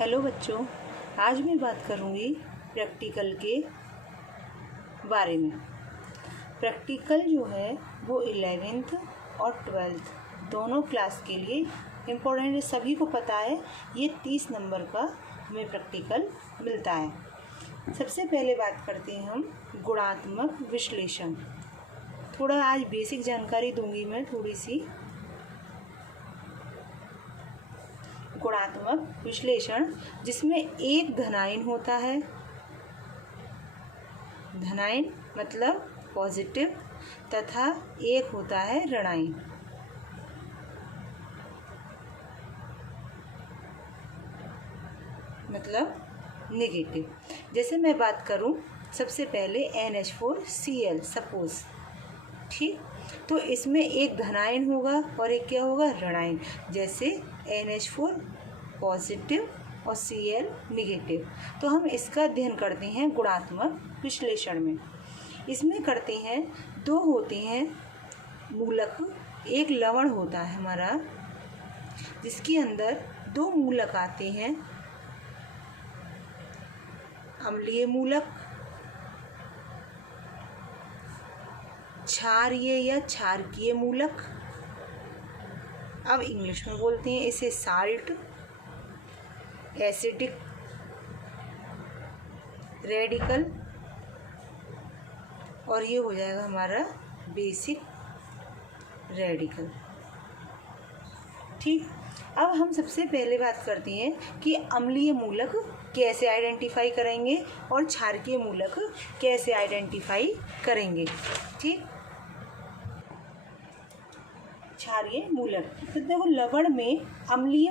Hello बच्चों, आज मैं बात करूँगी प्रैक्टिकल के बारे में। प्रैक्टिकल जो है वो 11th और 12th दोनों क्लास के लिए इम्पोर्टेंट है। सभी को पता है ये 30 नंबर का हमें प्रैक्टिकल मिलता है। सबसे पहले बात करते हैं हम गुणात्मक विश्लेषण। थोड़ा आज बेसिक जानकारी दूंगी मैं थोड़ी सी। गुणात्मक विश्लेषण जिसमें एक धनायन होता है, धनायन मतलब पॉजिटिव, तथा एक होता है ऋणायन। मतलब नेगेटिव। जैसे मैं बात करूं सबसे पहले NH4Cl सपोज, ठीक, तो इसमें एक धनायन होगा और एक क्या होगा, ऋणायन। जैसे NH4 पॉजिटिव और Cl निगेटिव। तो हम इसका अध्ययन करते हैं गुणात्मक विश्लेषण में। इसमें करते हैं, दो होते हैं मूलक, एक लवण होता है हमारा जिसके अंदर दो मूलक आते हैं, अम्लीय मूलक, क्षारीय या क्षारकीय मूलक। अब इंग्लिश में बोलते हैं इसे साल्ट, एसिडिक रेडिकल, और ये हो जाएगा हमारा बेसिक रेडिकल। ठीक, अब हम सबसे पहले बात करते हैं कि अम्लीय मूलक कैसे आइडेंटिफाई करेंगे और क्षारकीय मूलक कैसे आइडेंटिफाई करेंगे। ठीक, क्षारीय मूलक तो देखो, लवण में अम्लीय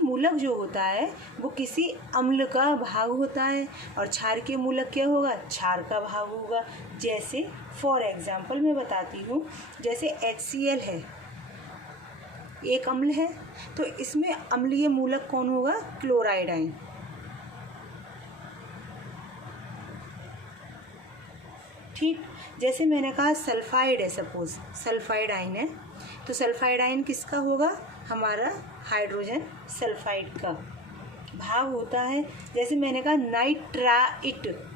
मूलक जो होता है वो किसी अम्ल का भाग होता है, और क्षारकीय मूलक क्या होगा, क्षार का भाग होगा। जैसे फॉर एग्जाम्पल मैं बताती हूँ, जैसे HCl है, एक अम्ल है, तो इसमें अम्लीय मूलक कौन होगा, क्लोराइड आयन। ठीक, जैसे मैंने कहा सल्फाइड है, सपोज सल्फाइड आयन है, तो सल्फाइड आयन किसका होगा, हमारा हाइड्रोजन सल्फाइड का भाग होता है। जैसे मैंने कहा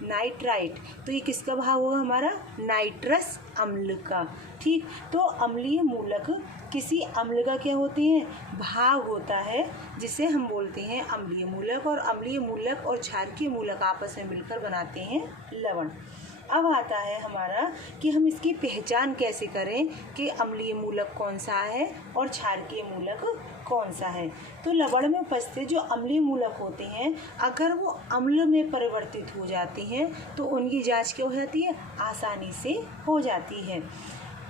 नाइट्राइट, तो ये किसका भाग होगा, हमारा नाइट्रस अम्ल का। ठीक, तो अम्लीय मूलक किसी अम्ल का क्या होते हैं, भाग होता है, जिसे हम बोलते हैं अम्लीय मूलक। और अम्लीय मूलक और क्षारकीय मूलक आपस में मिलकर बनाते हैं लवण। अब आता है हमारा कि हम इसकी पहचान कैसे करें कि अम्लीय मूलक कौन सा है और क्षारकीय मूलक कौन सा है। तो लवण में उपस्थित जो अम्लीय मूलक होते हैं, अगर वो अम्ल में परिवर्तित हो जाते हैं तो उनकी जांच क्या हो जाती है, आसानी से हो जाती है।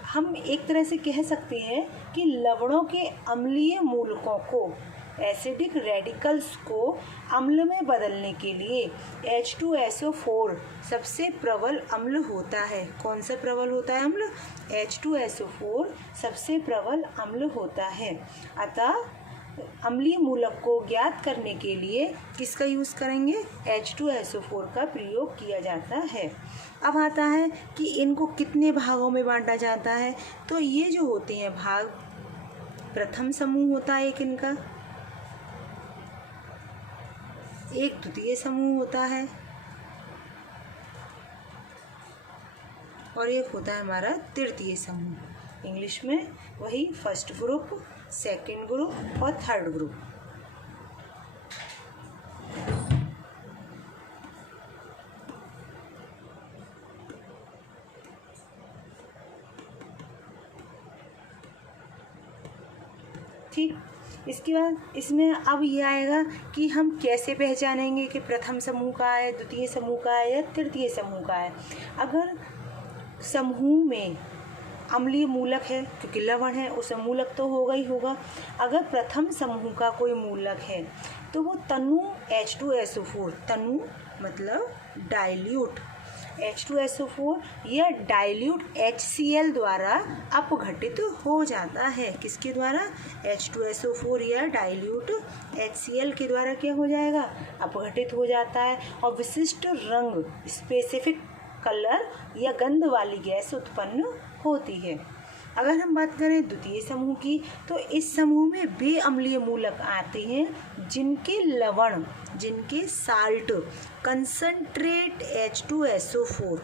हम एक तरह से कह सकते हैं कि लवणों के अम्लीय मूलकों को, एसिडिक रेडिकल्स को अम्ल में बदलने के लिए H2SO4 सबसे प्रबल अम्ल होता है। कौन सा प्रबल होता है अम्ल, H2SO4 सबसे प्रबल अम्ल होता है। अतः अम्लीय मूलक को ज्ञात करने के लिए किसका यूज़ करेंगे, H2SO4 का प्रयोग किया जाता है। अब आता है कि इनको कितने भागों में बांटा जाता है। तो ये जो होते हैं भाग, प्रथम समूह होता है एक इनका, एक द्वितीय समूह होता है, और एक होता है हमारा तृतीय समूह। इंग्लिश में वही फर्स्ट ग्रुप, सेकंड ग्रुप और थर्ड ग्रुप। ठीक, इसके बाद इसमें अब ये आएगा कि हम कैसे पहचानेंगे कि प्रथम समूह का है, द्वितीय समूह का है या तृतीय समूह का है। अगर समूह में अम्लीय मूलक है, क्योंकि लवण है उसमें मूलक तो होगा ही होगा। अगर प्रथम समूह का कोई मूलक है तो वो तनु H2SO4, तनु मतलब डाइल्यूट H2SO4 या डाइल्यूट HCl द्वारा अपघटित हो जाता है। किसके द्वारा, H2SO4 या डाइल्यूट HCl के द्वारा क्या हो जाएगा, अपघटित हो जाता है, और विशिष्ट रंग, स्पेसिफिक कलर या गंध वाली गैस उत्पन्न होती है। अगर हम बात करें द्वितीय समूह की, तो इस समूह में वे अम्लीय मूलक आते हैं जिनके लवण, जिनके साल्ट कंसंट्रेट H2SO4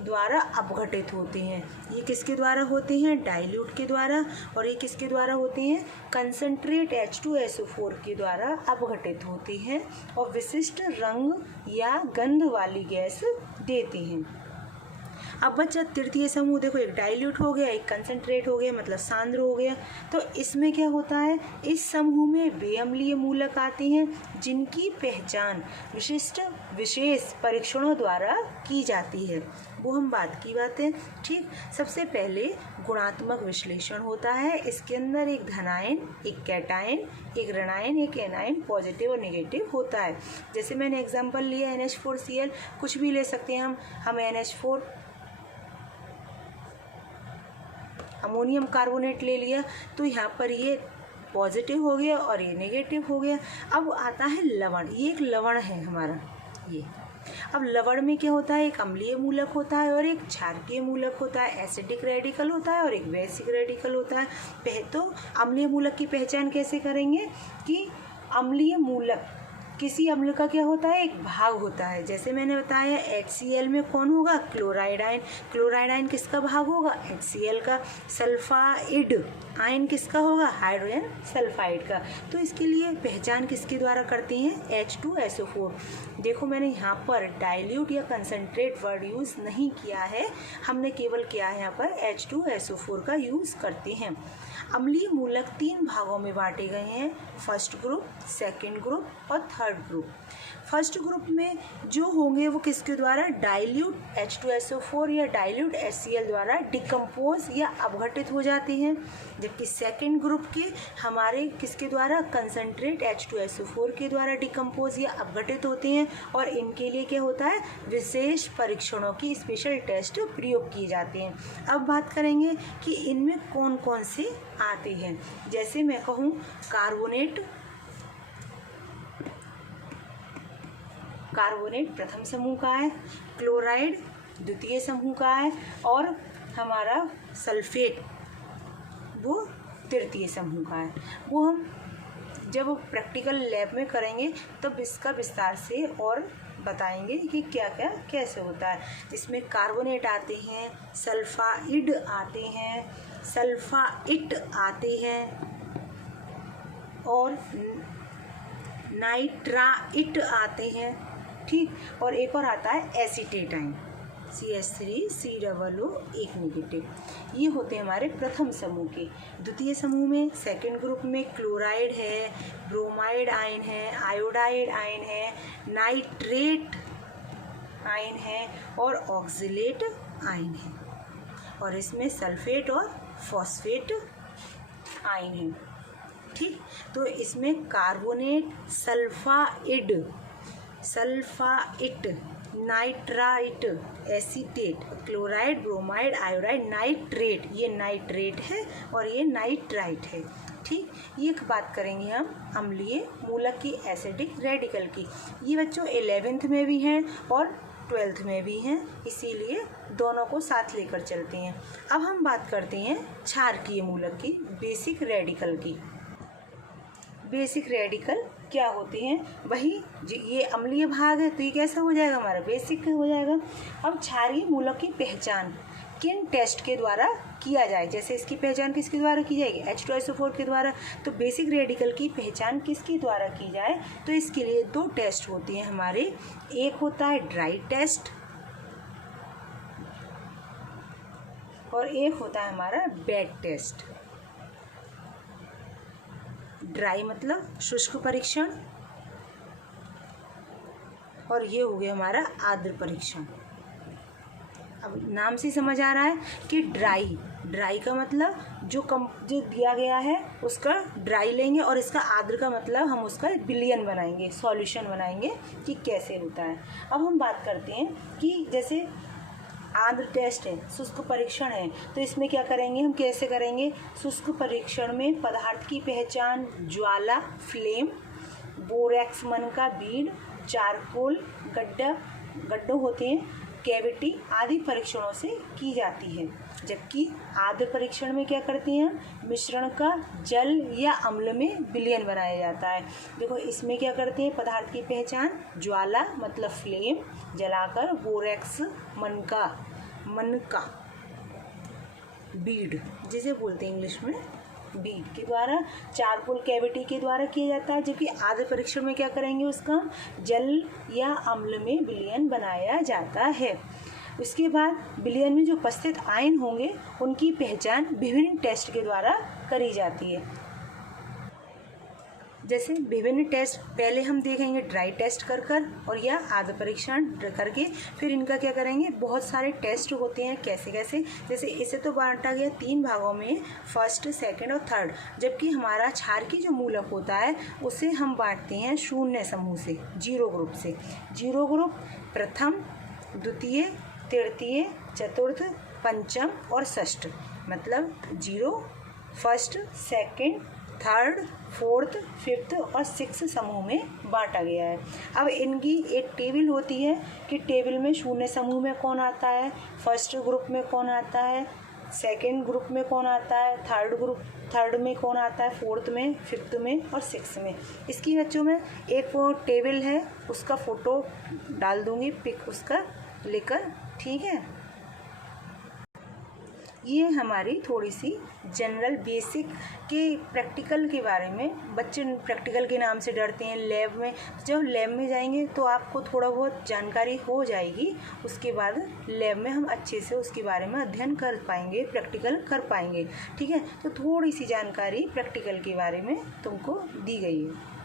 द्वारा अपघटित होते हैं। ये किसके द्वारा होते हैं? डाइल्यूट के द्वारा। और ये किसके द्वारा होते हैं? कंसंट्रेट H2SO4 के द्वारा अपघटित होते हैं और विशिष्ट रंग या गंध वाली गैस देते हैं। अब बच्चा तृतीय समूह, देखो एक डाइल्यूट हो गया, एक कंसंट्रेट हो गया, मतलब सांद्र हो गया। तो इसमें क्या होता है? इस समूह में वे अम्लीय मूलक आते हैं जिनकी पहचान विशेष परीक्षणों द्वारा की जाती है। वो हम बात की बात है। ठीक, सबसे पहले गुणात्मक विश्लेषण होता है। इसके अंदर एक धनायन, एक कैटायन, एक ऋणायन, एक एनायन, पॉजिटिव और नेगेटिव होता है। जैसे मैंने एग्जांपल लिया NH4Cl, कुछ भी ले सकते हैं हम NH4 अमोनियम कार्बोनेट ले लिया, तो यहाँ पर ये पॉजिटिव हो गया और ये नेगेटिव हो गया। अब आता है लवण। ये एक लवण है हमारा ये। अब लवण में क्या होता है? एक अम्लीय मूलक होता है और एक क्षारकीय मूलक होता है। एसिडिक रेडिकल होता है और एक बेसिक रेडिकल होता है। तो अम्लीय मूलक की पहचान कैसे करेंगे कि अम्लीय मूलक, किसी अम्ल का क्या होता है? एक भाग होता है। जैसे मैंने बताया HCl में कौन होगा? Chloride ion. क्लोराइड आयन किसका भाग होगा? HCl का। सल्फाइड आयन किसका होगा? हाइड्रोजन सल्फाइड का। तो इसके लिए पहचान किसके द्वारा करते हैं? H2SO4। देखो मैंने यहाँ पर डाइल्यूट या कंसंट्रेट वर्ड यूज़ नहीं किया है, हमने केवल किया है यहाँ पर H2SO4 का यूज़ करते हैं। अम्लीय मूलक 3 भागों में बांटे गए हैं, फर्स्ट ग्रुप, सेकंड ग्रुप और थर्ड ग्रुप। फर्स्ट ग्रुप में जो होंगे वो किसके द्वारा? डाइल्यूट H2SO4 या डाइल्यूट HCl द्वारा डिकम्पोज या अपघटित हो जाते हैं। जबकि सेकंड ग्रुप के हमारे किसके द्वारा? कंसंट्रेट H2SO4 के द्वारा डिकम्पोज या अपघटित होते हैं। और इनके लिए क्या होता है? विशेष परीक्षणों की स्पेशल टेस्ट प्रयोग किए जाते हैं। अब बात करेंगे कि इनमें कौन कौन से आते हैं। जैसे मैं कहूँ कार्बोनेट प्रथम समूह का है, क्लोराइड द्वितीय समूह का है और हमारा सल्फेट वो तृतीय समूह का है। वो हम जब प्रैक्टिकल लैब में करेंगे तब इसका विस्तार से और बताएंगे कि क्या क्या कैसे होता है। इसमें कार्बोनेट आते हैं, सल्फाइड आते हैं, सल्फाइट आते हैं और नाइट्राइट आते हैं। ठीक, और एक और आता है एसीटेट आयन, CH3COO एक नेगेटिव। ये होते हैं हमारे प्रथम समूह के। द्वितीय समूह में सेकंड ग्रुप में क्लोराइड है, ब्रोमाइड आयन है, आयोडाइड आयन है, नाइट्रेट आयन है और ऑक्सिलेट आयन है। और इसमें सल्फेट और फॉस्फेट आयन है। ठीक, तो इसमें carbonate, sulphite, nitrite, acetate, chloride, bromide, iodide, nitrate, ये नाइट्रेट है और ये नाइट्राइट है। ठीक, ये बात करेंगे हम अम्लीय मूलक की, एसिडिक रेडिकल की। ये बच्चों 11th में भी हैं और 12th में भी हैं, इसीलिए दोनों को साथ लेकर चलते हैं। अब हम बात करते हैं क्षारकीय मूलक की, बेसिक रेडिकल की। बेसिक रेडिकल क्या होते हैं? वही ये अम्लीय भाग है तो ये कैसा हो जाएगा? हमारा बेसिक हो जाएगा। अब क्षारीय मूलक की पहचान किन टेस्ट के द्वारा किया जाए? जैसे इसकी पहचान किसके द्वारा की जाएगी? H2SO4 के द्वारा। तो बेसिक रेडिकल की पहचान किसके द्वारा की जाए? तो इसके लिए 2 टेस्ट होते हैं हमारे। एक होता है ड्राई टेस्ट और एक होता है हमारा वेट टेस्ट। ड्राई मतलब शुष्क परीक्षण और ये हो गया हमारा आर्द्र परीक्षण। अब नाम से समझ आ रहा है कि ड्राई का मतलब जो दिया गया है उसका ड्राई लेंगे और इसका आर्द्र का मतलब हम उसका विलयन बनाएंगे, सॉल्यूशन बनाएंगे कि कैसे होता है। अब हम बात करते हैं कि जैसे आर्द्र टेस्ट है, शुष्क परीक्षण है, तो इसमें क्या करेंगे हम? कैसे करेंगे? शुष्क परीक्षण में पदार्थ की पहचान ज्वाला, फ्लेम, बोरैक्स मन का बीड, चारकोल, गड्ढे होते हैं कैविटी आदि परीक्षणों से की जाती है। जबकि आद्र परीक्षण में क्या करते हैं हम, मिश्रण का जल या अम्ल में विलयन बनाया जाता है। देखो इसमें क्या करते हैं, पदार्थ की पहचान ज्वाला मतलब फ्लेम जलाकर बोरेक्स मनका बीड जिसे बोलते हैं इंग्लिश में बीड के द्वारा चारकोल कैविटी के द्वारा किया जाता है। जबकि आद्र परीक्षण में क्या करेंगे, उसका जल या अम्ल में विलयन बनाया जाता है। उसके बाद विलयन में जो उपस्थित आयन होंगे उनकी पहचान विभिन्न टेस्ट के द्वारा करी जाती है। जैसे विभिन्न टेस्ट पहले हम देखेंगे ड्राई टेस्ट कर और या आद्र परीक्षण करके, फिर इनका क्या करेंगे, बहुत सारे टेस्ट होते हैं। कैसे कैसे, जैसे इसे तो बांटा गया 3 भागों में, फर्स्ट, सेकंड और थर्ड। जबकि हमारा क्षारकी जो मूलक होता है उसे हम बांटते हैं शून्य समूह से, 0 ग्रुप से। 0 ग्रुप प्रथम, द्वितीय, तृतीय, चतुर्थ, पंचम और षष्ठ, मतलब 0, first, second, third, fourth, fifth और 6 समूह में बांटा गया है। अब इनकी एक टेबल होती है कि टेबल में शून्य समूह में कौन आता है, फर्स्ट ग्रुप में कौन आता है, सेकंड ग्रुप में कौन आता है, थर्ड में कौन आता है, फोर्थ में, फिफ्थ में और 6 में। इसकी बच्चों में एक वो टेबल है, उसका फ़ोटो डाल दूँगी, पिक उसका लेकर, ठीक है। ये हमारी थोड़ी सी जनरल बेसिक के प्रैक्टिकल के बारे में। बच्चे प्रैक्टिकल के नाम से डरते हैं। लैब में जब लैब में जाएंगे तो आपको थोड़ा बहुत जानकारी हो जाएगी, उसके बाद लैब में हम अच्छे से उसके बारे में अध्ययन कर पाएंगे, प्रैक्टिकल कर पाएंगे, ठीक है। तो थोड़ी सी जानकारी प्रैक्टिकल के बारे में तुमको दी गई है।